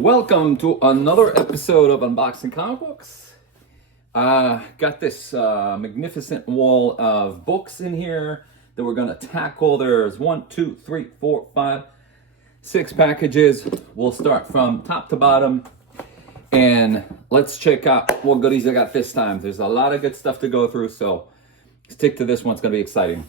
Welcome to another episode of Unboxing Comic Books. Got this magnificent wall of books in here that we're going to tackle. There's 1, 2, 3, 4, 5, 6 packages. We'll start from top to bottom and let's check out what goodies I got this time. There's a lot of good stuff to go through, so stick to this one. It's going to be exciting.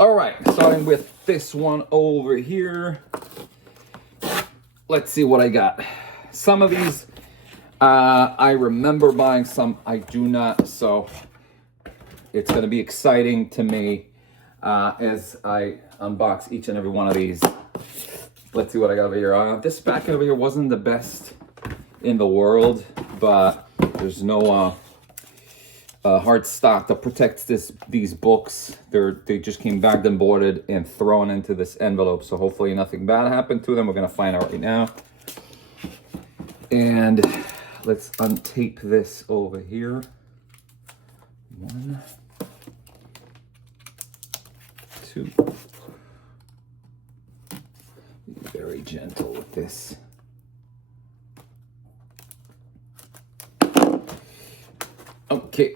All right, starting with this one over here. Let's see what I got. Some of these, I remember buying, some I do not, so it's gonna be exciting to me as I unbox each and every one of these. Let's see what I got over here. This packet over here wasn't the best in the world, but there's no hard stock that protects these books. They just came bagged and boarded and thrown into this envelope, so hopefully nothing bad happened to them. We're gonna find out right now. And let's untape this over here. 1, 2. Be very gentle with this. Okay,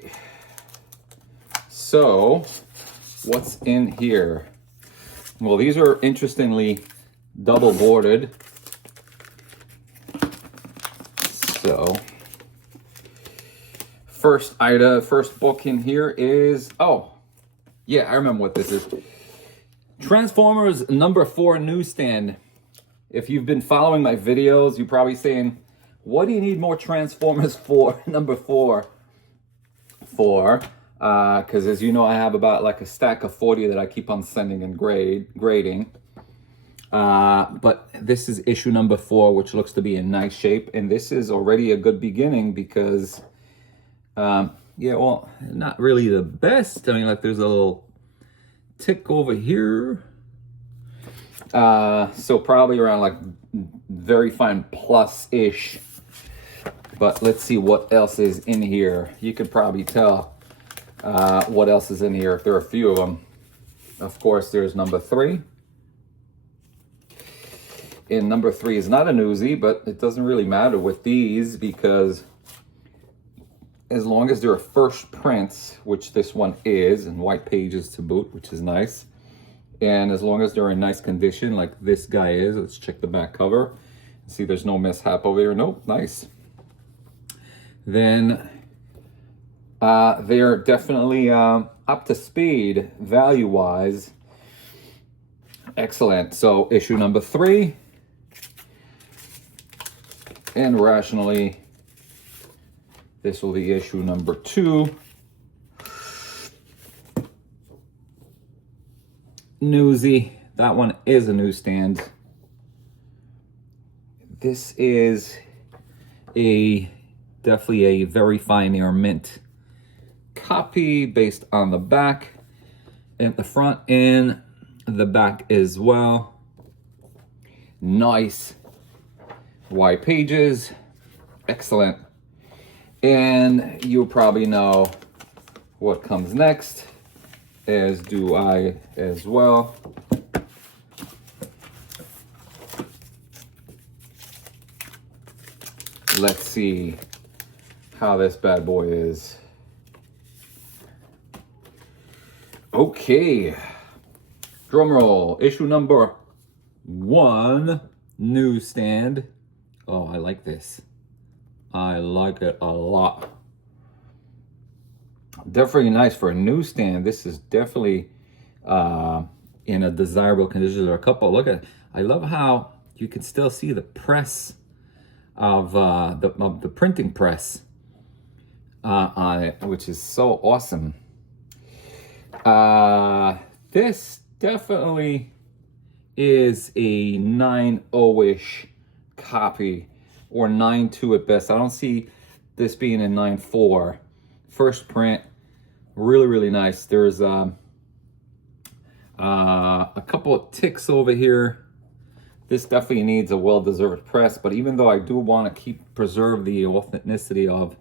so what's in here? Well, these are interestingly double boarded. So first book in here is, oh yeah, I remember what this is. Transformers #4 newsstand. If you've been following my videos, you're probably saying, what do you need more Transformers for #4? Because as you know, I have about like a stack of 40 that I keep on sending and grading. But this is issue #4, which looks to be in nice shape, and this is already a good beginning because yeah, well, not really the best. I mean, like, there's a little tick over here, so probably around like very fine plus-ish. But let's see what else is in here. You could probably tell what else is in here. There are a few of them. Of course, there's #3. And #3 is not a newsie, but it doesn't really matter with these because as long as they're first prints, which this one is, and white pages to boot, which is nice. And as long as they're in nice condition, like this guy is, let's check the back cover. See, there's no mishap over here. Nope, nice. Then they're definitely up to speed value-wise. Excellent. So issue #3, and rationally, this will be issue #2. Newsy. That one is a newsstand. This is definitely a very fine air mint copy based on the back and the front and the back as well. Nice white pages, excellent. And you probably know what comes next, as do I as well. Let's see how this bad boy is. Okay, drum roll. Issue #1, newsstand. Oh, I like this. I like it a lot. Definitely nice for a newsstand. This is definitely in a desirable condition. There are a couple. Look at it. I love how you can still see the press of the printing press on it, which is so awesome. This definitely is a 9.0-ish copy, or 9.2 at best. I don't see this being a 9.4. First print, really, really nice. There's a couple of ticks over here. This definitely needs a well-deserved press, but even though I do want to preserve the authenticity of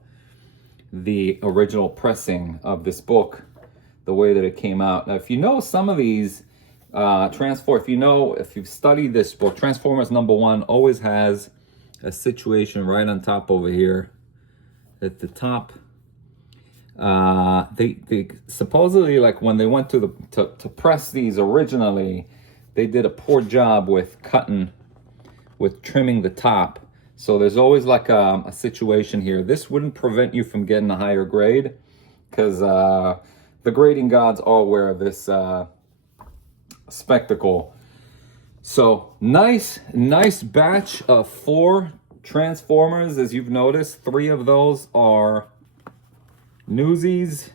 the original pressing of this book, the way that it came out. Now, if you know some of these, if you've studied this book, Transformers #1 always has a situation right on top over here. At the top, they supposedly, like when they went to press these originally, they did a poor job with trimming the top. So there's always like a situation here. This wouldn't prevent you from getting a higher grade, because the grading gods are aware of this spectacle. So nice batch of 4 Transformers. As you've noticed, 3 of those are Newsies,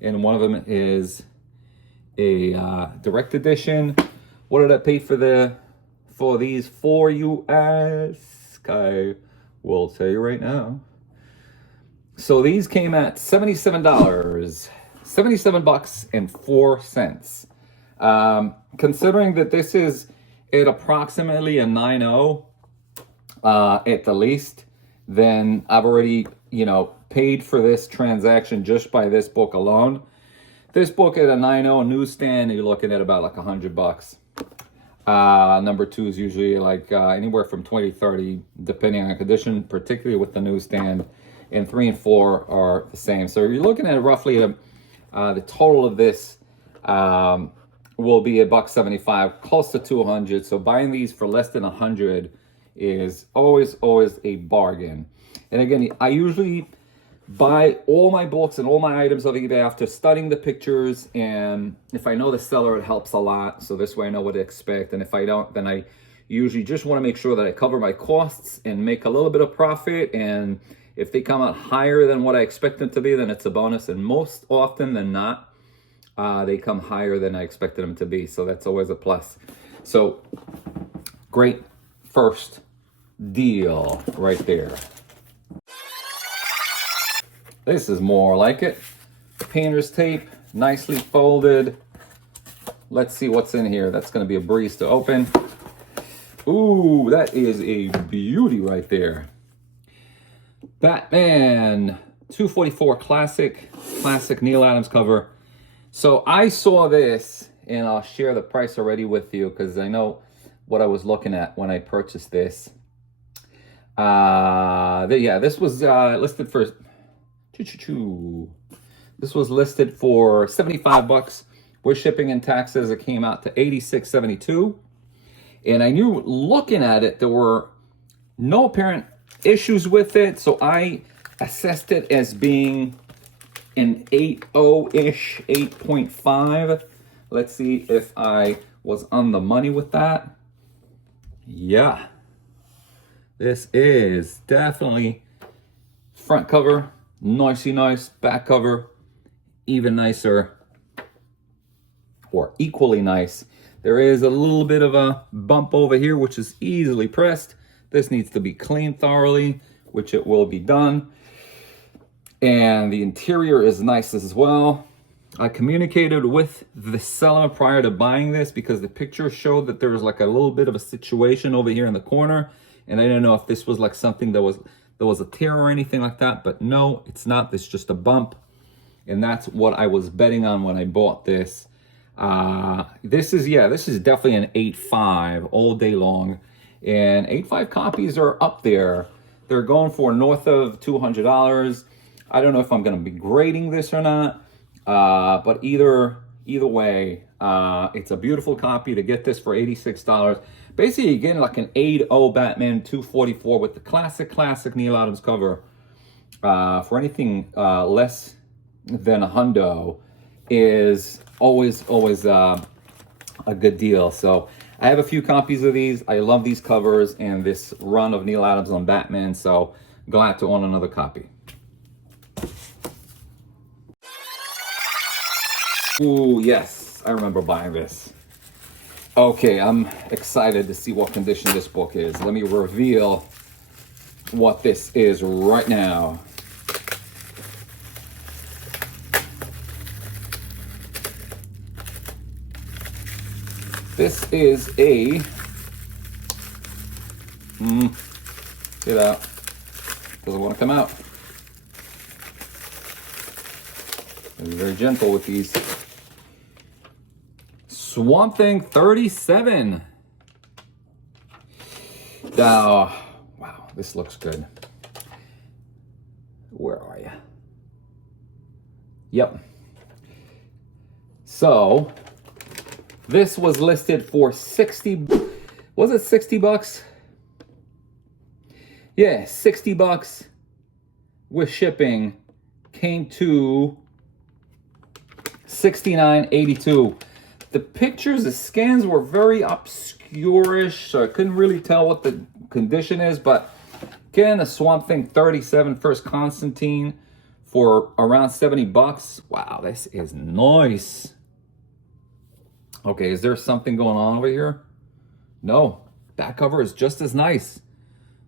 and one of them is a direct edition. What did I pay for these 4, you ask? I will tell you right now. So these came at $77, $77.04. Considering that this is at approximately a 9.0 at the least, then I've already, paid for this transaction just by this book alone. This book at a 9.0 newsstand, you're looking at about like $100. Number 2 is usually like anywhere from 20, 30, depending on condition, particularly with the newsstand. And 3 and 4 are the same. So you're looking at roughly the total of this will be $175, close to 200. So buying these for less than 100 is always a bargain. And again, I usually buy all my books and all my items on eBay after studying the pictures, and if I know the seller, it helps a lot. So this way I know what to expect. And if I don't, then I usually just want to make sure that I cover my costs and make a little bit of profit. And if they come out higher than what I expect them to be, then it's a bonus. And most often than not, they come higher than I expected them to be. So that's always a plus. So great first deal right there. This is more like it. Painter's tape, nicely folded. Let's see what's in here. That's going to be a breeze to open. Ooh, that is a beauty right there. Batman 244 classic Neil Adams cover. So I saw this, and I'll share the price already with you because I know what I was looking at when I purchased this. This was listed for This was listed for $75 with shipping and taxes. It came out to $86.72. And I knew looking at it, there were no apparent issues with it. So I assessed it as being an 8.0-ish, 8.5. Let's see if I was on the money with that. Yeah. This is definitely front cover. Nicey nice. Back cover, even nicer, or equally nice. There is a little bit of a bump over here, which is easily pressed. This needs to be cleaned thoroughly, which it will be done. And the interior is nice as well. I communicated with the seller prior to buying this because the picture showed that there was like a little bit of a situation over here in the corner. And I didn't know if this was like something that was a tear or anything like that, but no, it's not. It's just a bump. And that's what I was betting on when I bought this. This is definitely an 8.5 all day long. And 8.5 copies are up there. They're going for north of $200. I don't know if I'm going to be grading this or not. But either way, it's a beautiful copy. To get this for $86. Basically, you're getting like an 8.0 Batman 244 with the classic Neil Adams cover. For anything less than a hundo is always a good deal. So I have a few copies of these. I love these covers and this run of Neil Adams on Batman. So glad to own another copy. Ooh, yes, I remember buying this. Okay, I'm excited to see what condition this book is. Let me reveal what this is right now. This is a, get out, doesn't want to come out. Be very gentle with these. Swamp Thing 37. Wow, this looks good. Where are you? Yep. So, this was listed for 60, was it 60 bucks? Yeah, 60 bucks with shipping. Came to $69.82. The pictures, the scans were very obscure-ish, so I couldn't really tell what the condition is, but again, a Swamp Thing 37 First Constantine for around 70 bucks. Wow, this is nice. Okay, is there something going on over here? No, back cover is just as nice.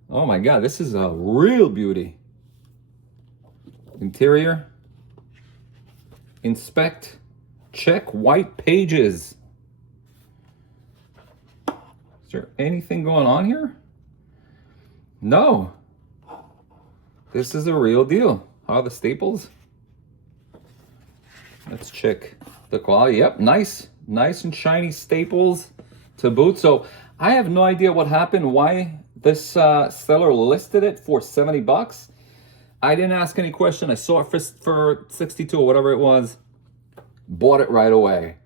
Oh my God, this is a real beauty. Interior. Inspect. Check white pages. Is there anything going on here? No. This is a real deal. How are the staples? Let's check the quality. Yep, nice and shiny staples to boot. So I have no idea what happened, why this seller listed it for 70 bucks. I didn't ask any question. I saw it for 62 or whatever it was. Bought it right away.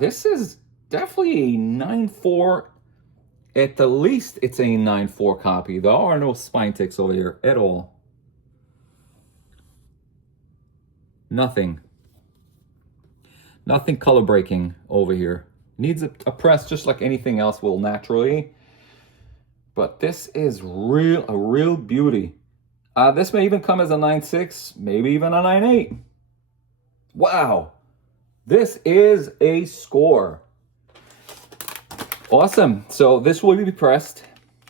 This is definitely a 9.4. At the least, it's a 9.4 copy. There are no spine ticks over here at all. Nothing color breaking over here. Needs a press just like anything else will naturally. But this is a real beauty. This may even come as a 9.6, maybe even a 9.8. Wow. This is a score. Awesome. So this will be pressed,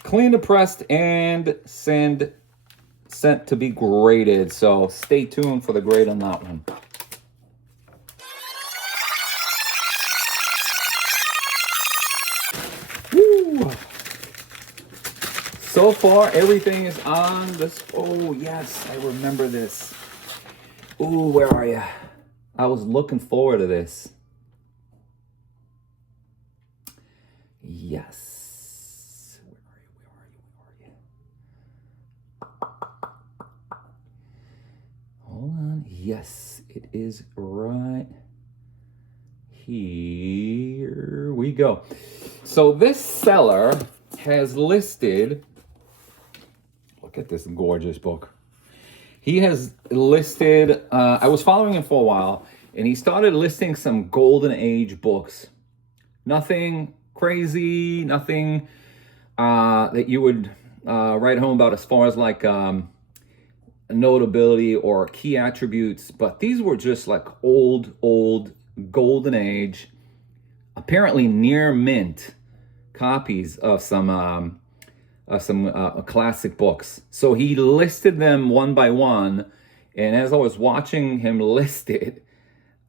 cleaned and pressed, and sent to be graded. So stay tuned for the grade on that one. Woo. So far, everything is on this. Oh, yes, I remember this. Ooh, where are you? I was looking forward to this. Yes. Where are you? Hold on. Yes, it is right here. We go. So this seller has listed, look at this gorgeous book. He has listed, I was following him for a while, and he started listing some golden age books. Nothing crazy, nothing that you would write home about as far as like notability or key attributes, but these were just like old golden age, apparently near mint copies of some classic books. So he listed them one by one, and as I was watching him list it,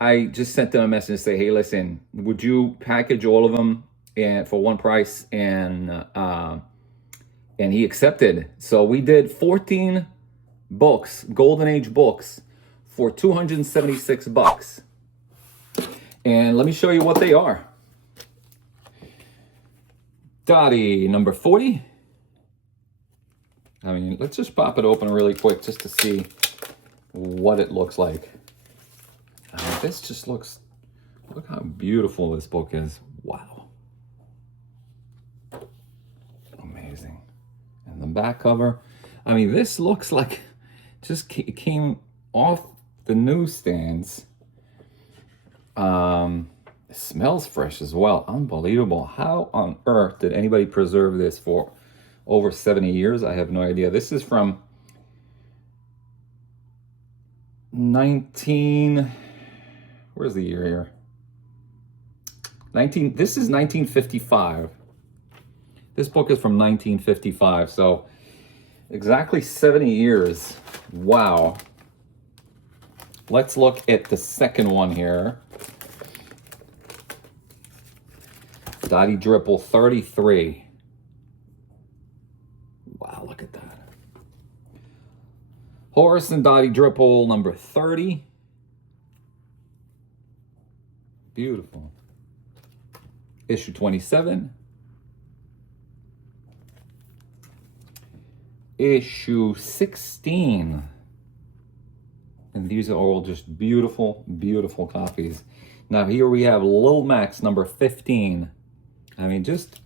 I just sent him a message to say, hey, listen, would you package all of them and for one price? And he accepted. So we did 14 books, golden age books, for 276 bucks. And let me show you what they are. Dottie number 40. I mean, let's just pop it open really quick just to see what it looks like. This just looks, look how beautiful this book is. Wow. Amazing. And the back cover. I mean, this looks like just came off the newsstands. It smells fresh as well. Unbelievable. How on earth did anybody preserve this for over 70 years? I have no idea. This is from 19... Where's the year here? This is 1955. This book is from 1955, so exactly 70 years. Wow. Let's look at the second one here. Dottie Dripple 33. Wow, look at that. Horace and Dottie Dripple number 30. Beautiful. Issue 27. Issue 16. And these are all just beautiful, beautiful copies. Now here we have Lil Max number 15. I mean, just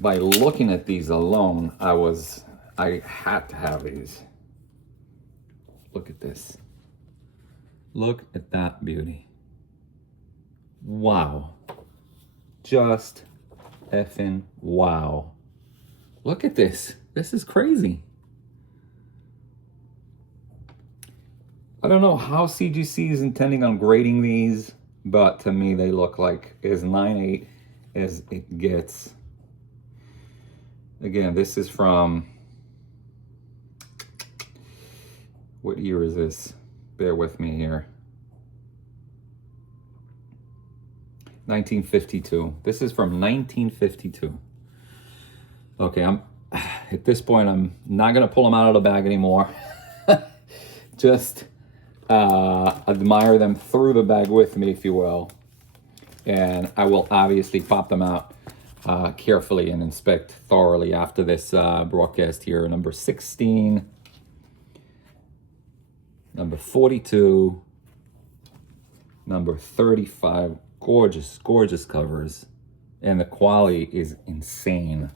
by looking at these alone, I had to have these. Look at this. Look at that beauty. Wow. Just effing wow. Look at this. This is crazy. I don't know how CGC is intending on grading these, but to me they look like as 9/8 as it gets. Again, this is from, what year is this? Bear with me here. 1952. This is from 1952. Okay, at this point, I'm not gonna pull them out of the bag anymore. Just admire them through the bag with me, if you will. And I will obviously pop them out carefully and inspect thoroughly after this broadcast here. Number 16, number 42, number 35. Gorgeous, gorgeous covers. And the quality is insane.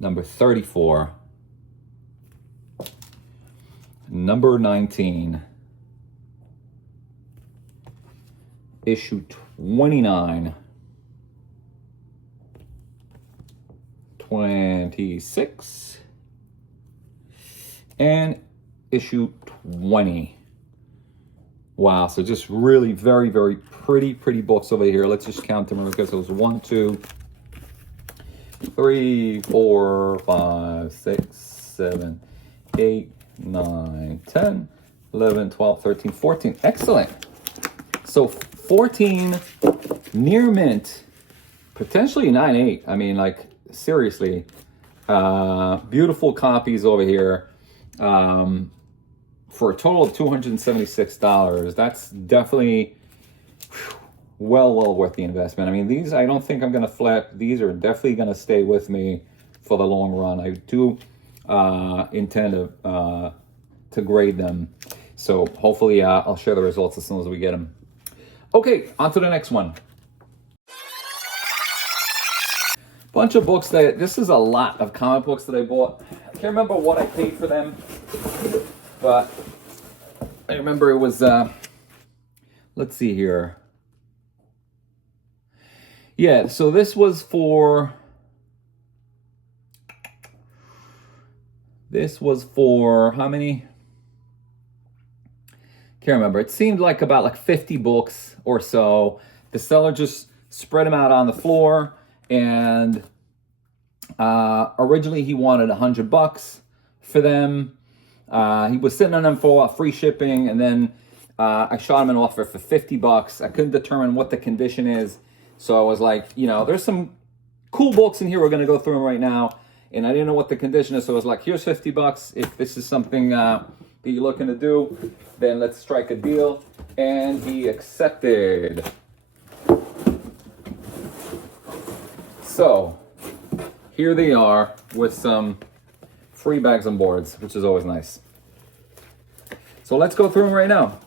Number 34. Number 19. Issue 29. 26. And issue 20. Wow, so just really very, very pretty books over here. Let's just count them because it was 1, 2, 3, 4, 5, 6, 7, 8, 9, 10, 11, 12, 13, 14. Excellent. So 14 near mint, potentially 9/8. I mean, like, seriously. Beautiful copies over here. For a total of $276. That's definitely well worth the investment. I mean, these, I don't think I'm going to flip. These are definitely going to stay with me for the long run. I do intend to grade them. So hopefully I'll share the results as soon as we get them. Okay, on to the next one. Bunch of books this is a lot of comic books that I bought. I can't remember what I paid for them, but I remember it was, let's see here. Yeah, so this was for how many? Can't remember. It seemed like about 50 books or so. The seller just spread them out on the floor, and originally he wanted $100 for them. He was sitting on them for free shipping, and then I shot him an offer for $50. I couldn't determine what the condition is, so I was like, there's some cool books in here. We're going to go through them right now, and I didn't know what the condition is, so I was like, here's $50. If this is something that you're looking to do, then let's strike a deal. And he accepted. So here they are with some free bags and boards, which is always nice. So let's go through them right now.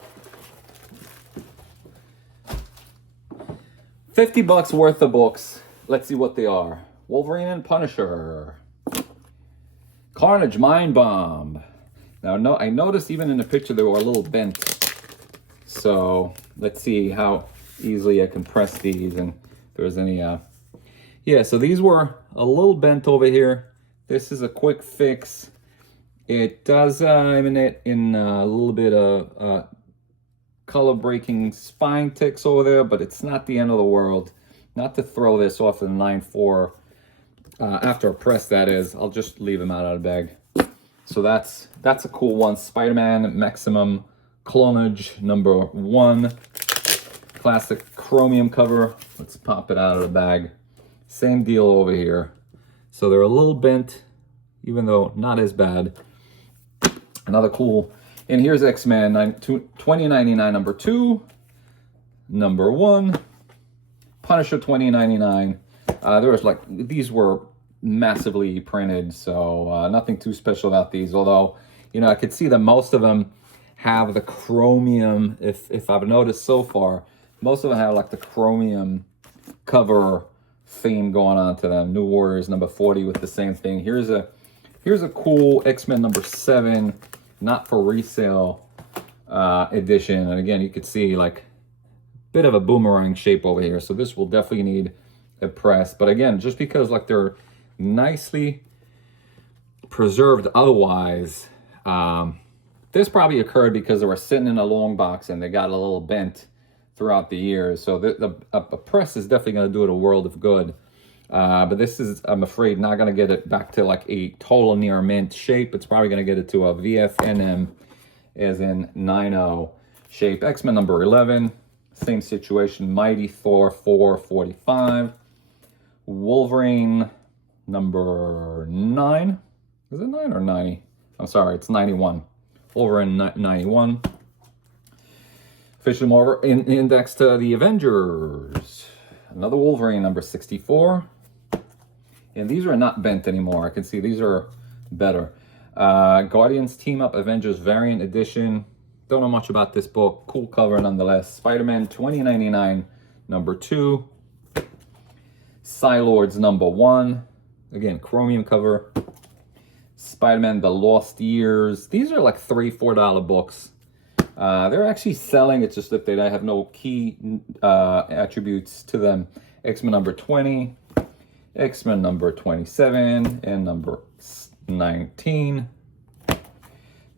$50 worth of books. Let's see what they are. Wolverine and Punisher. Carnage Mind Bomb. Now, I noticed even in the picture they were a little bent. So let's see how easily I can press these and if there's any... Yeah, so these were a little bent over here. This is a quick fix. It does emanate in a little bit of color breaking spine ticks over there, but it's not the end of the world. Not to throw this off the 9.4 after a press, that is. I'll just leave them out of the bag. So that's a cool one. Spider-Man Maximum Clonage #1. Classic chromium cover. Let's pop it out of the bag. Same deal over here. So they're a little bent, even though not as bad. Another cool. And here's X-Men 2099 #2, #1. Punisher 2099. There was like, these were massively printed, so nothing too special about these. Although, you know, I could see that most of them have the chromium. If I've noticed so far, most of them have like the chromium cover theme going on to them. New Warriors #40 with the same thing. Here's a cool X-Men #7, not for resale edition. And again, you could see like bit of a boomerang shape over here, so this will definitely need a press. But again, just because like they're nicely preserved otherwise, this probably occurred because they were sitting in a long box and they got a little bent throughout the years. So a press is definitely going to do it a world of good. But this is, I'm afraid, not going to get it back to like a total near mint shape. It's probably going to get it to a VFNM, as in 9.0 shape. X-Men #11. Same situation. Mighty Thor 445. Wolverine #9. Is it 9 or 90? I'm sorry, it's 91. Wolverine 91. Officially more indexed to the Avengers. Another Wolverine #64. And these are not bent anymore. I can see these are better. Guardians Team Up Avengers Variant Edition. Don't know much about this book. Cool cover nonetheless. Spider-Man 2099 #2. Psylords #1. Again, chromium cover. Spider-Man The Lost Years. These are like $3-4 books. They're actually selling. It's just that they have no key attributes to them. X-Men #20. X-Men #27 and #19.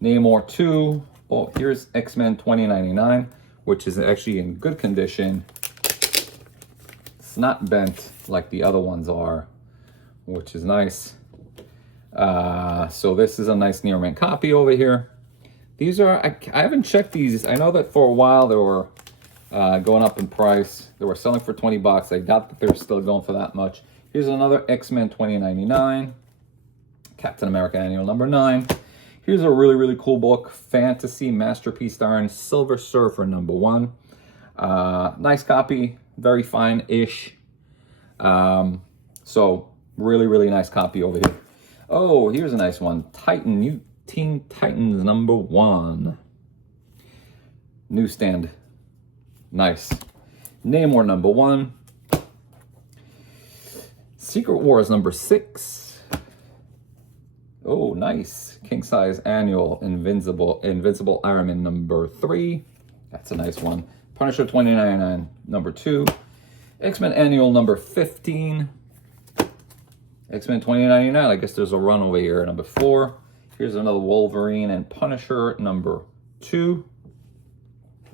Namor 2. Oh, here's X-Men 2099, which is actually in good condition. It's not bent like the other ones are, which is nice. So this is a nice near mint copy over here. These are, I haven't checked these. I know that for a while they were going up in price. They were selling for 20 bucks. I doubt that they're still going for that much. Here's another X-Men 2099. Captain America Annual #9. Here's a really, really cool book. Fantasy Masterpiece starring Silver Surfer #1. Nice copy. Very fine-ish. So really, really nice copy over here. Oh, here's a nice one. New Teen Titans #1. Newsstand. Nice. Namor #1. Secret Wars #6. Oh, nice. King size annual Invincible Iron Man #3. That's a nice one. Punisher 2099 #2. X-Men annual #15. X-Men 2099. I guess there's a run over here. #4. Here's another Wolverine and Punisher #2.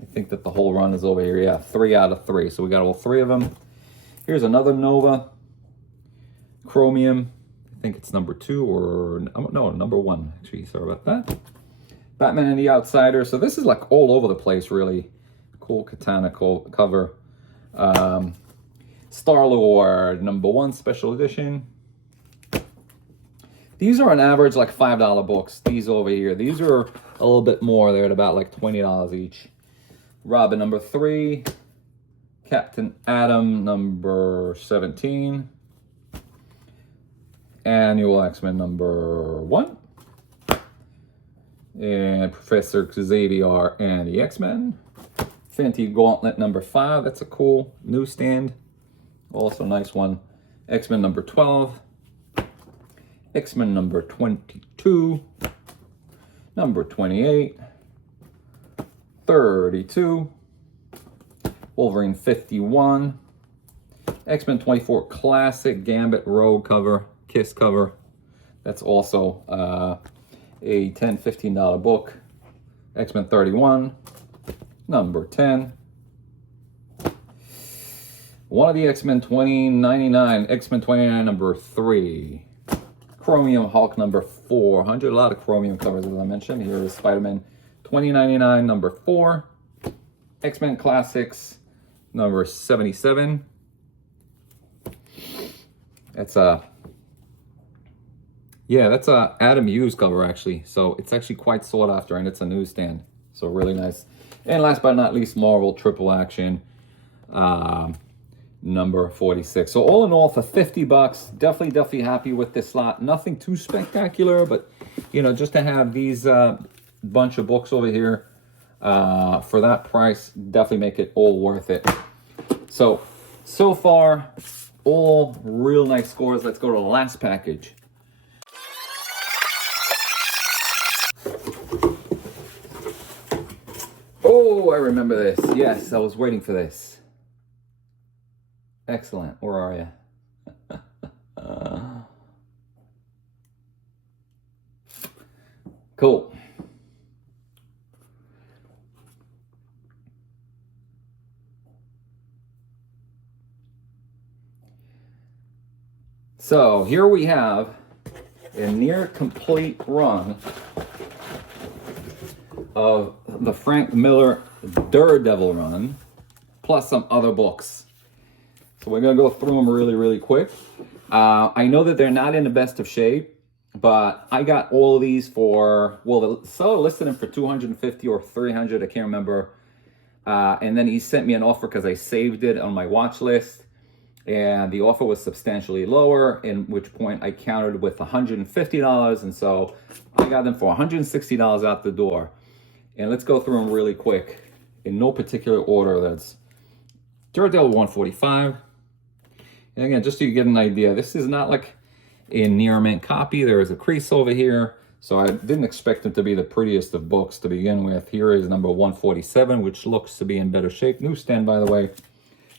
I think that the whole run is over here. Yeah, 3 out of 3. So we got all 3 of them. Here's another Nova. Chromium. I think it's #2 or no, #1. Actually, sorry about that. Batman and the Outsider. So this is like all over the place, really. Cool katana cover. Star-Lord #1 special edition. These are on average like $5 books. These over here. These are a little bit more. They're at about like $20 each. Robin #3. Captain Atom #17. Annual X-Men #1. And Professor Xavier and the X-Men. Infinity Gauntlet #5. That's a cool newsstand. Also nice one. X-Men #12. X-Men #22. #28. 32. Wolverine 51. X-Men 24 Classic Gambit Rogue cover. Kiss cover. That's also a $10-15 book. X-Men 31. number 10. One of the X-Men 2099, X-Men 2099 number 3. Chromium Hulk number 400. A lot of chromium covers, as I mentioned. Here is Spider-Man 2099 number 4. X-Men Classics number 77. That's a Adam Hughes cover, actually. So it's actually quite sought after, and it's a newsstand. So really nice. And last but not least, Marvel Triple Action number 46. So all in all, for 50 bucks, definitely happy with this lot. Nothing too spectacular, but you know, just to have these bunch of books over here for that price, definitely make it all worth it. So far, all real nice scores. Let's go to the last package. Oh, I remember this. Yes, I was waiting for this. Excellent. Where are you? Cool. So here we have a near complete run of the Frank Miller Daredevil run, plus some other books. So we're going to go through them really quick. I know that they're not in the best of shape, but I got all of these for, well, the seller listed them for $250 or $300, I can't remember. And then he sent me an offer because I saved it on my watch list. And the offer was substantially lower, in which point I countered with $150. And so I got them for $160 out the door. And let's go through them really quick in no particular order. That's Daredevil 145. And again, just so you get an idea, this is not like a near mint copy. There is a crease over here. So I didn't expect it to be the prettiest of books to begin with. Here is number 147, which looks to be in better shape. Newsstand, by the way.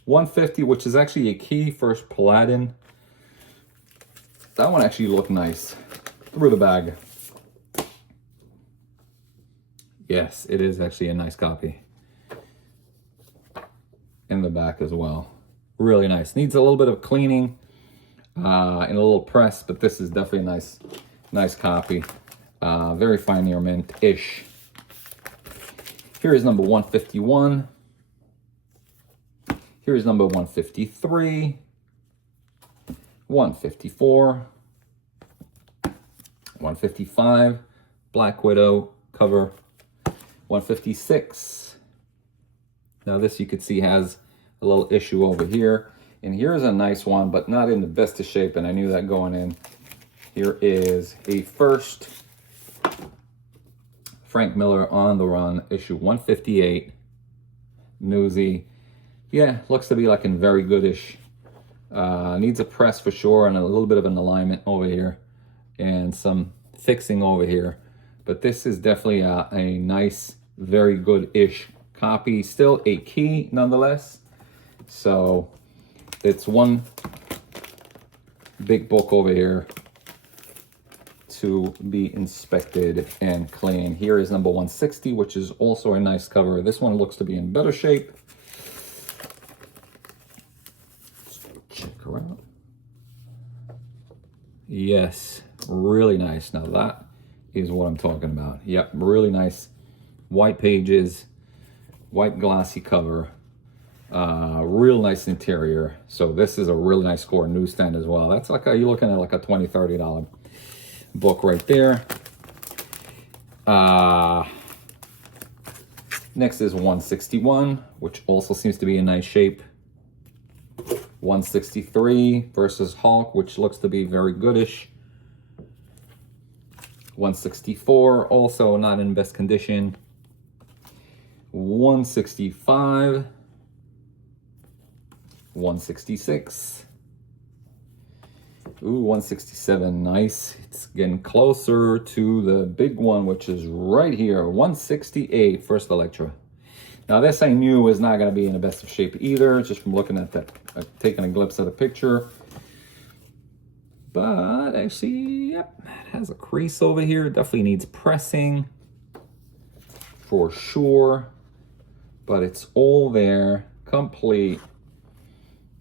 150, which is actually a Key First Paladin. That one actually looked nice through the bag. Yes, it is actually a nice copy. In the back as well. Really nice. Needs a little bit of cleaning and a little press, but this is definitely a nice copy. Very fine near mint-ish. Here is number 151. Here's number 153, 154, 155, Black Widow cover, 156. Now this you could see has a little issue over here. And here's a nice one, but not in the best of shape, and I knew that going in. Here is a first Frank Miller on the Run, issue 158, Newsy. Yeah, looks to be like in very goodish. Needs a press for sure and a little bit of an alignment over here and some fixing over here. But this is definitely a nice, very good-ish copy. Still a key nonetheless. So it's one big book over here to be inspected and cleaned. Here is number 160, which is also a nice cover. This one looks to be in better shape. Check her out. Yes, really nice. Now that is what I'm talking about. Yep, really nice. White pages, white glossy cover, real nice interior. So this is a really nice score newsstand as well. That's like, you're looking at like a $20, $30 book right there. Next is 161, which also seems to be in nice shape. 163 versus Hulk, which looks to be very goodish. 164, also not in best condition. 165. 166. Ooh, 167, nice. It's getting closer to the big one, which is right here. 168, First Electra. Now this I knew was not going to be in the best of shape either, just from looking at that, taking a glimpse of the picture. But actually, yep, it has a crease over here. Definitely needs pressing for sure. but it's all there, complete.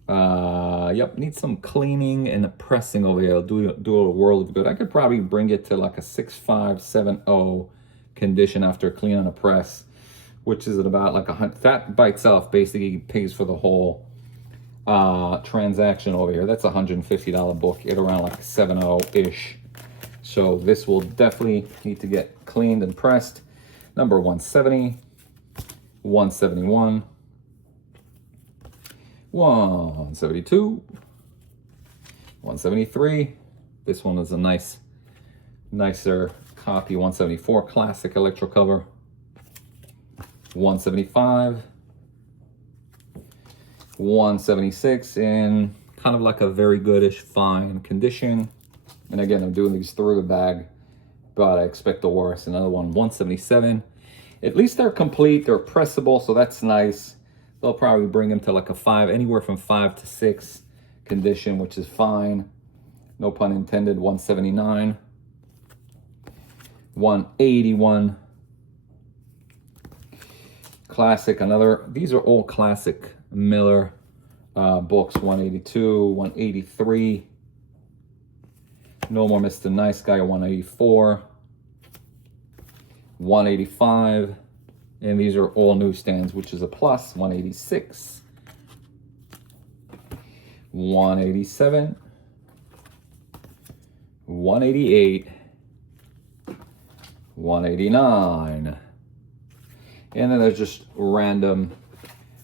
Yep, needs some cleaning and the pressing over here. It'll do a world of good. I could probably bring it to like a 6.570 condition after cleaning a press, which is at about like that by itself basically pays for the whole transaction over here. That's a $150 book at around like 7.0-ish. So this will definitely need to get cleaned and pressed. Number 170, 171, 172, 173. This one is a nicer copy. 174 classic electro cover. 175, 176 in kind of like a very goodish fine condition. And again, I'm doing these through the bag, but I expect the worst. Another one, 177. At least they're complete, they're pressable, so that's nice. They'll probably bring them to like a 5, anywhere from 5 to 6 condition, which is fine. No pun intended. 179, 181. Classic, these are all classic Miller books. 182, 183. No More Mr. Nice Guy. 184, 185. And these are all newsstands, which is a plus. 186, 187, 188, 189. And then there's just random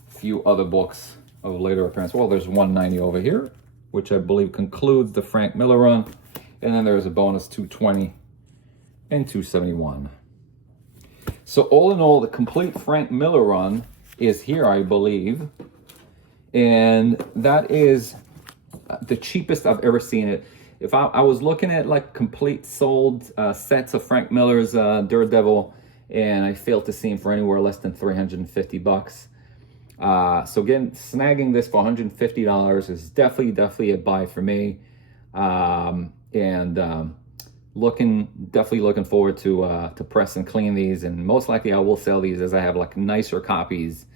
few other books of later appearance. Well, there's 190 over here, which I believe concludes the Frank Miller run. And then there's a bonus 220 and 271. So all in all, the complete Frank Miller run is here, I believe. And that is the cheapest I've ever seen it. If I was looking at like complete sold sets of Frank Miller's Daredevil, and I failed to see him for anywhere less than 350 bucks. So again, snagging this for $150 is definitely a buy for me. Definitely looking forward to press and clean these, and most likely I will sell these as I have like nicer copies.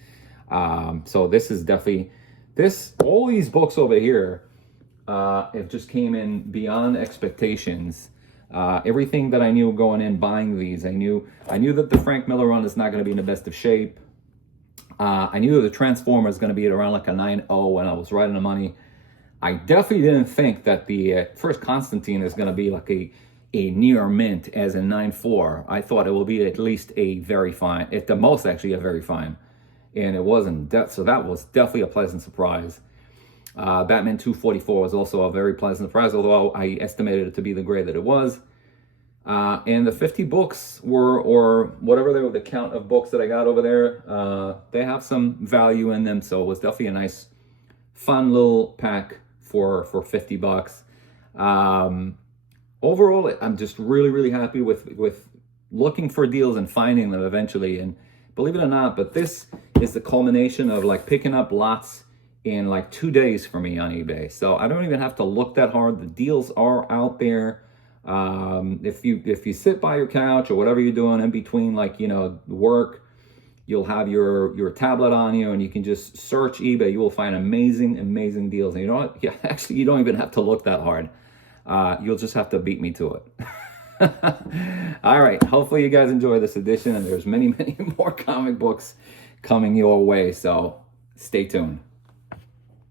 So this is definitely, all these books over here, it just came in beyond expectations. Everything that I knew going in buying these, I knew that the Frank Miller run is not going to be in the best of shape. I knew that the Transformer is going to be at around like a 9.0, and I was right on the money. I definitely didn't think that the first Constantine is going to be like a near mint as a 9.4. I thought it will be at least a very fine, at the most actually a very fine, and it wasn't. So that was definitely a pleasant surprise. Batman 244 was also a very pleasant surprise, although I estimated it to be the grade that it was. And the 50 books or whatever the count of books that I got over there, they have some value in them. So it was definitely a nice, fun little pack for 50 bucks. Overall, I'm just really happy with looking for deals and finding them eventually. And believe it or not, but this is the culmination of like picking up lots in like 2 days for me on eBay. So I don't even have to look that hard. The deals are out there. If you sit by your couch or whatever you're doing in between, like, work, you'll have your tablet on you and you can just search eBay. You will find amazing deals. And you don't even have to look that hard. You'll just have to beat me to it. All right. Hopefully you guys enjoy this edition, and there's many more comic books coming your way. So stay tuned.